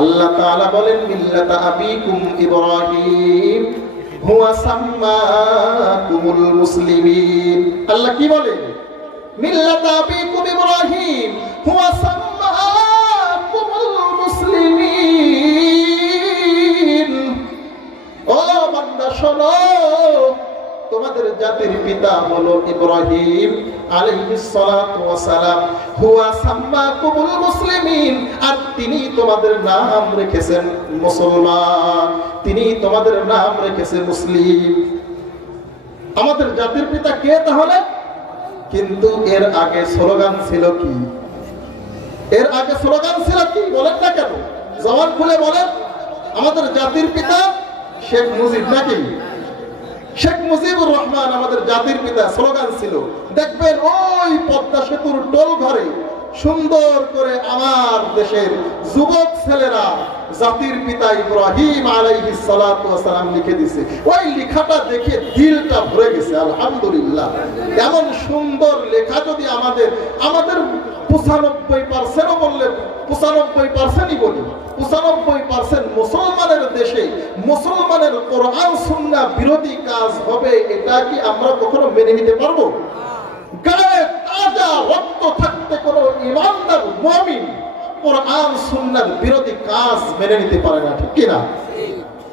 আল্লাহ তাআলা বলেন মিল্লাতা আবিকুম ইব্রাহিম হুয়া সাম্মাকুমুল মুসলিমিন। আল্লাহ কি বলে? মিল্লাতা আবিকুম ইব্রাহিম হুয়া সাম্মাকুমুল মুসলিমিন। ও বান্দা শোনো, তোমাদের জাতির পিতা হলো ইব্রাহিম আলাইহিস সালাতু ওয়াস সালাম। হুয়া সাম্মাকুমুল মুসলিমিন, আর তিনি তোমাদের নাম রেখেছেন মুসলমান, তিনি তোমাদের নাম রেখেছে মুসলিম। আমাদের জাতির পিতা কে তাহলে? কিন্তু এর আগে স্লোগান ছিল কি? এর আগে স্লোগান ছিল কি বলেন না কেন? জবান খুলে বলেন। আমাদের জাতির পিতা শেখ মুজিব নাকি? শেখ মুজিবুর রহমান আমাদের জাতির পিতা। স্লোগান ছিল, দেখবেন ওই পদ্মা সেতুর টোল ঘরে সুন্দর করে আমার দেশের যুবক ছেলেরা জাতির পিতা ইব্রাহিম আলাইহিস সালাতু ওয়াস সালাম লিখে দিয়েছে। ওই লেখাটা দেখে দিলটা ভরে গেছে। আলহামদুলিল্লাহ, এমন সুন্দর লেখা যদি আমাদের 95% বললে 95%ই বলি, 95% মুসলমানের দেশে মুসলমানের কোরআন সুন্নাহ বিরোধী কাজ হবে, এটা কি আমরা কখনো মেনে নিতে পারবো? গায়ে তাজা রক্ত থাকতে কোনো ইমানদার মুমিন কোরআন সুন্নাহর বিরোধী কাজ মেনে নিতে পারে না, ঠিক কিনা?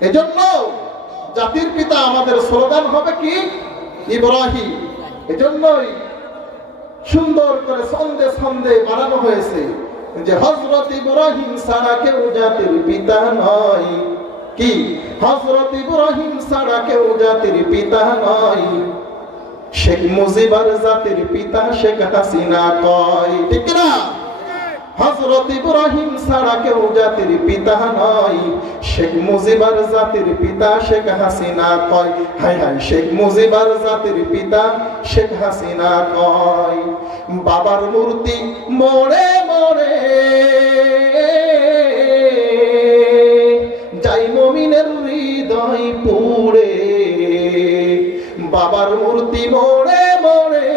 এজন্য জাতির পিতা আমাদের স্লোগান হবে কি? ইব্রাহিম। এজন্যই সুন্দর করে ছন্দে ছন্দে বানানো হয়েছে যে হযরত ইব্রাহিম ছাড়া কেউ জাতির পিতা নয়। কি? হযরত ইব্রাহিম ছাড়া কেউ জাতির পিতা নয়। শেখ মুজিবার জাতির পিতা শেখ হাসিনা কয়, ঠিক না? হযরত ইব্রাহিম ছাড়া কেউ জাতির পিতা নয়। শেখ মুজিবার জাতির পিতা শেখ হাসিনা কয়। হায় হায়, শেখ মুজিবার জাতির পিতা শেখ হাসিনা কয়। বাবার মূর্তি মোড়ে মোড়ে যাই মুমিনের হৃদয় পুড়ে। বাবার মূর্তি মোড়ে মোড়ে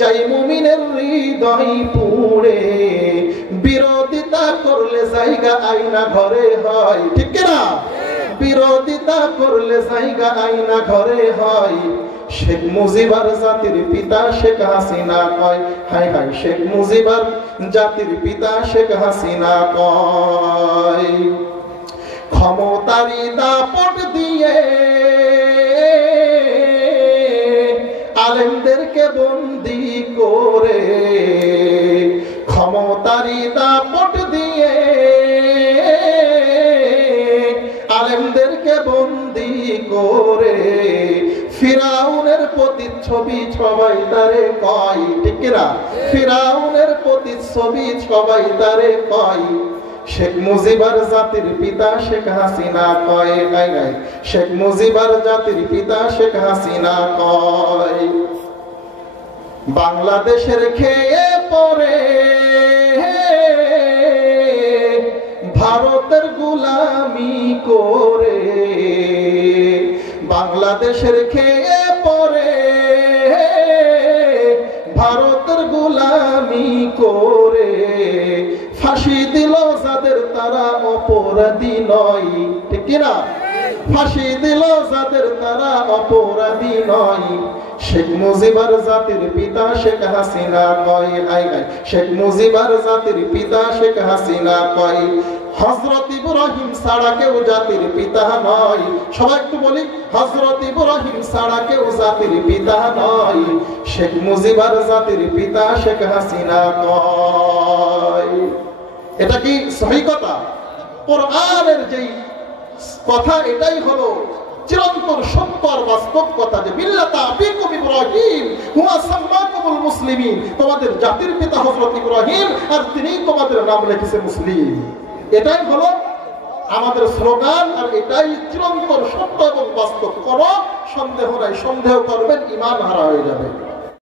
যাই মুমিনের হৃদয় পুড়ে। বিরোধিতা করলে জায়গা আয়না ঘরে হয়, ঠিক না? বিরোধিতা করলে জায়গা আয়না ঘরে হয়। শেখ মুজিবার জাতির পিতা শেখ হাসিনা কয়। হায় হায়, শেখ মুজিবার জাতির পিতা শেখ হাসিনা কয়। ক্ষমতারি দাপট দিয়ে আলেমদেরকে বন্দী করে। ক্ষমতারি দাপট দিয়ে আলেমদেরকে বন্দী করে। ফিরাউনের প্রতিচ্ছবি সবাই তারে কয়, ঠিক না? ফিরাউনের প্রতিচ্ছবি সবাই তারে কয়। শেখ মুজিবার জাতির পিতা শেখ হাসিনা কয়। গায় গায়, শেখ মুজিবার জাতির পিতা শেখ হাসিনা কয়। বাংলাদেশের খেয়ে পরে ভারতের গোলামি করে। বাংলাদেশের খেয়ে পরে ভারতের গোলামি করে। ফাঁসি দিল যাদের তারা অপরাধী নয়, ঠিক না? ফাঁসি দিল যাদের তারা অপরাধী নয়। শেখ মুজিবার জাতির পিতা শেখ হাসিনা কয়। আয় আয়, শেখ মুজিবার জাতির পিতা শেখ হাসিনা কয়। হযরত ইব্রাহিম ছাড়া কেউ জাতির পিতা নয়। সবাই একটু বলি, হযরত ইব্রাহিম ছাড়া কেউ জাতির পিতা নয়। শেখ মুজিবার জাতির পিতা শেখ হাসিনা কয়। এটা কি সহি কথা? কোরআনের যেই কথা এটাই হলো চিরন্তন সত্য আর বাস্তব কথা যে মিল্লাতা আবিকুম ইব্রাহিম হুয়া সাম্মাকুমুল মুসলিমিন। তোমাদের জাতির পিতা হযরত ইব্রাহিম, আর তিনি তোমাদের নাম রেখেছে মুসলিম। এটাই হলো আমাদের স্লোগান, আর এটাই চিরন্তন সত্য এবং বাস্তব। কোনো সন্দেহ নাই। সন্দেহ করবেন ঈমান হারা হয়ে যাবে।